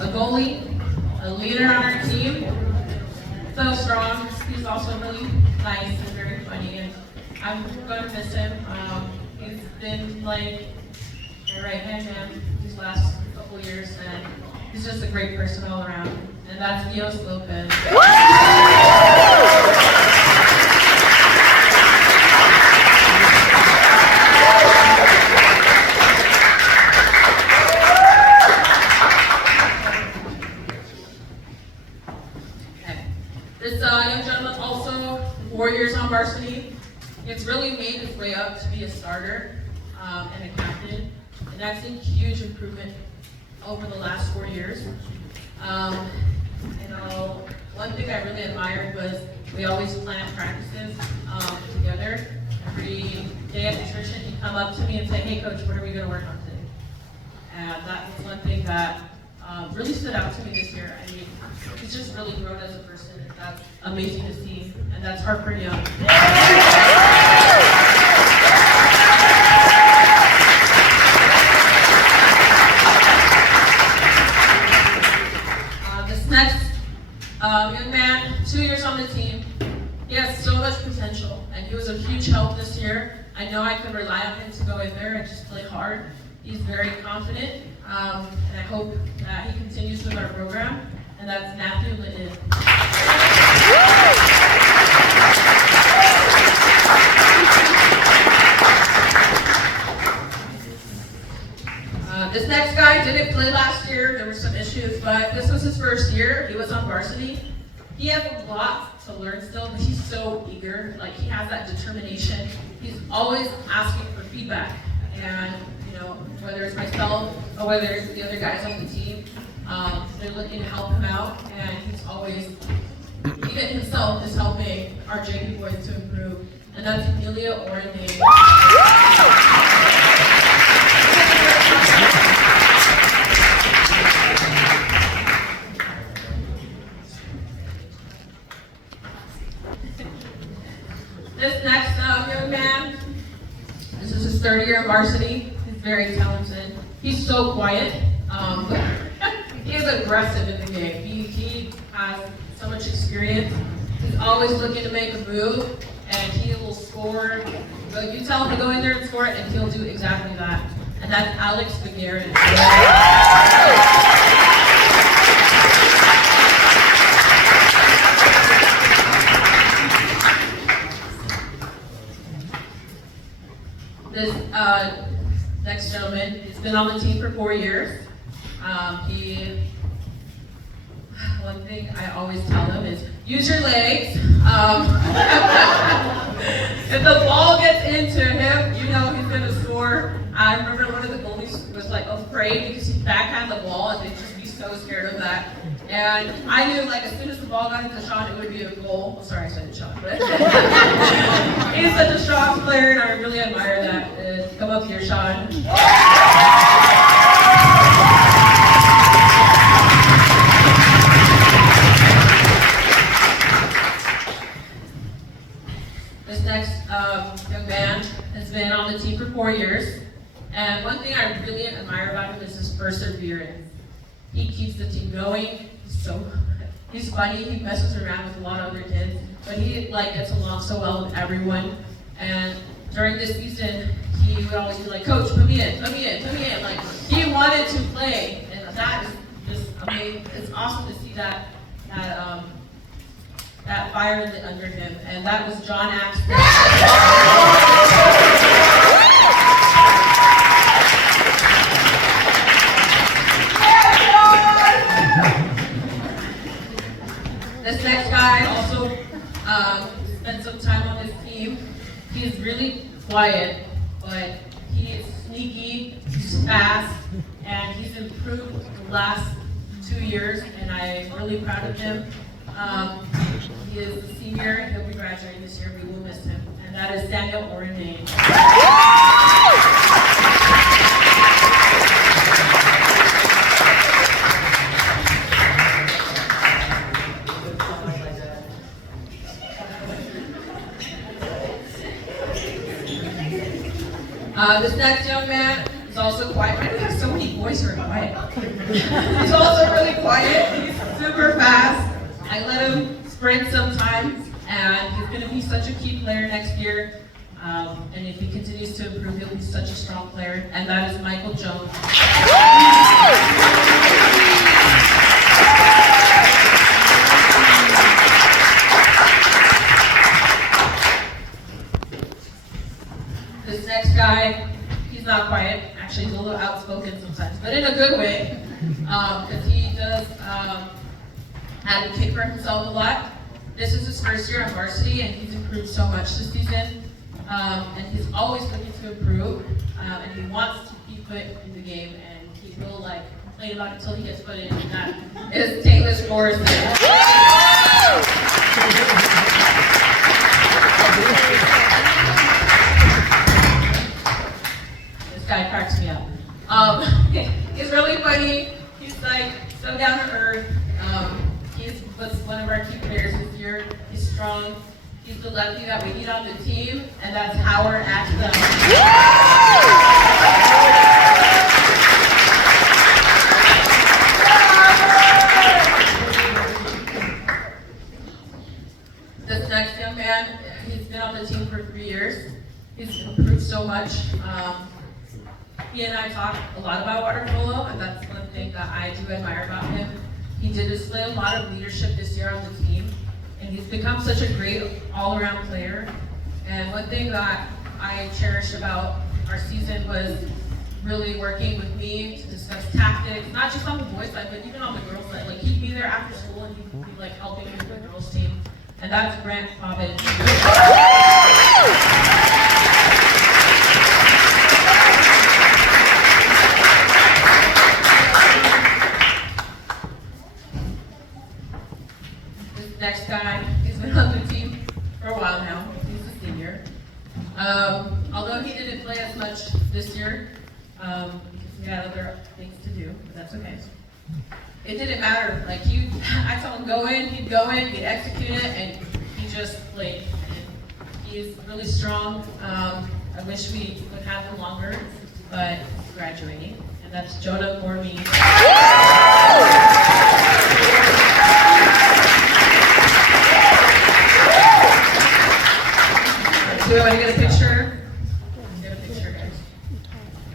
a goalie, a leader on our team, so strong. He's also really nice and very funny, and I'm going to miss him. He's been like my right-hand man these last couple years, and he's just a great person all around. And that's Dios Lopez. This young gentleman also 4 years on varsity. It's really made his way up to be a starter and a captain, and I've seen huge improvement over the last 4 years. One thing I really admired was we always planned practices together. Every day at nutrition, he'd come up to me and say, "Hey, coach, what are we going to work on today?" And that was one thing that really stood out to me this year. I mean, he's just really grown as a person. That's amazing to see, and that's Harper Young. This next young man, 2 years on the team, he has so much potential, and he was a huge help this year. I know I could rely on him to go in there and just play hard. He's very confident, and I hope that he continues with our program, and that's Matthew Litton. This next guy didn't play last year. There were some issues, but this was his first year. He was on varsity. He has a lot to learn still, but he's so eager. Like, he has that determination. He's always asking for feedback. And, whether it's myself or whether it's the other guys on the team, they're looking to help him out. And he's always, even himself, is helping our JV boys to improve. And that's Amelia Ornay. This next young man, this is his third year of varsity. He's very talented. He's so quiet. He is aggressive in the game. He has so much experience. He's always looking to make a move, and he will score. But you tell him to go in there and score it, and he'll do exactly that. And that's Alex Begarin. This next gentleman has been on the team for 4 years. One thing I always tell them is use your legs. If the ball gets into him, he's going to score. I remember one of the goalies was like afraid because he backhand the ball and they'd just be so scared of that. And I knew, like, as soon as the ball got into Sean, it would be a goal. Oh, sorry, I said it, Sean. But he's such a strong player, and I really admire that. Come up here, Sean. This next young man has been on the team for 4 years. And one thing I really admire about him is his perseverance. He keeps the team going. He's funny. He messes around with a lot of other kids, but he gets along so well with everyone. And during this season, he would always be like, "Coach, put me in, put me in, put me in." Like, he wanted to play, and that is just amazing. It's awesome to see that fire lit under him, and that was John Axton. This next guy also spent some time on his team. He's really quiet, but he is sneaky, he's fast, and he's improved the last 2 years, and I'm really proud of him. He is a senior, he'll be graduating this year, we will miss him, and that is Daniel Ornay. This next young man is also quiet. Why do we have so many boys are quiet. He's also really quiet. He's super fast. I let him sprint sometimes, and he's going to be such a key player next year. And if he continues to improve, he'll be such a strong player. And that is Michael Jones. This next guy, he's not quiet. Actually, he's a little outspoken sometimes, but in a good way. Because he does advocate for himself a lot. This is his first year on varsity, and he's improved so much this season. And he's always looking to improve, and he wants to be put in the game, and he will complain about it until he gets put in. And that is Taylor Forrest. This guy cracks me up. He's really funny. He's so down to earth. He was one of our key players this year. He's strong. He's the lefty that we need on the team, and that's Howard Axel. This next young man, he's been on the team for 3 years. He's improved so much. He and I talk a lot about water polo, and that's one thing that I do admire about him. He did display a lot of leadership this year on the team. And he's become such a great all-around player. And one thing that I cherished about our season was really working with me to discuss tactics, not just on the boys' side, but even on the girls' side. He'd be there after school and he'd be helping with the girls' team. And that's Grant Fobbin. Next guy, he's been on the team for a while now. He's a senior. Although he didn't play as much this year, because he had other things to do, but that's okay. It didn't matter. I told him go in, he'd execute it, and he just played. And he's really strong. I wish we would have him longer, but he's graduating, and that's Jonah Gormey.